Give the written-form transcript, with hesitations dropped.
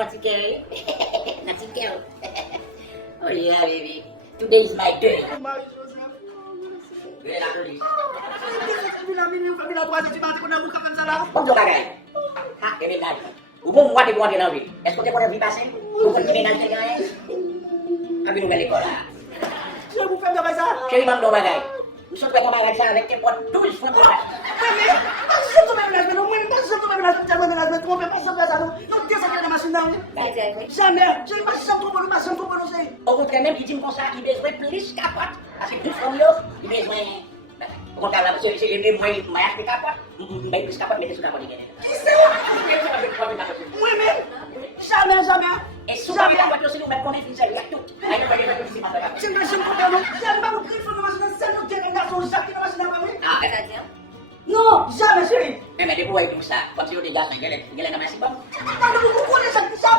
Not girl. Not girl. Oh yeah, baby. Today is my day. Wala ko rin. Sabi namin yung kabinatuwa sa sibati ko na bukakan sa lahat. Huwag bagay. Ha, ganun lang. Ubong buwan na rin. Eskote ko na bipasin. Bukod kriminal ka ngayon. Kami nung balik ko na. Siya bukan na ba sa? Siya ibang lumagay. Gusto ko tumawag sa electric po. Tulis mo ba? Mami, pasok to my husband. When pasok to my husband, tell my husband, kung may pasok na sa ano, nung tiya sa kanya na masundaw. Sabi, siya yung pasok to pano siya. O kung kaya izin ko sa ibes mo, please kapat. Kasi please from you, ibes mo kung kala mo siya hindi mo mayak ni kapat, may please kapat, may suka ko din. Kisa mo! Mami, sabi. Eh, suka kita buat lo sila mag-comment din sa react to. Ayun ba yun si Mata? Siyempre, ko mo. Siya ba kung kifo naman sa sanok dyan ang nasusak naman sila kami? Ah, No, sabi siya. may buhay mo sa pag-siyo ni Gas, galing naman si Bang. Ano mo kukunin sa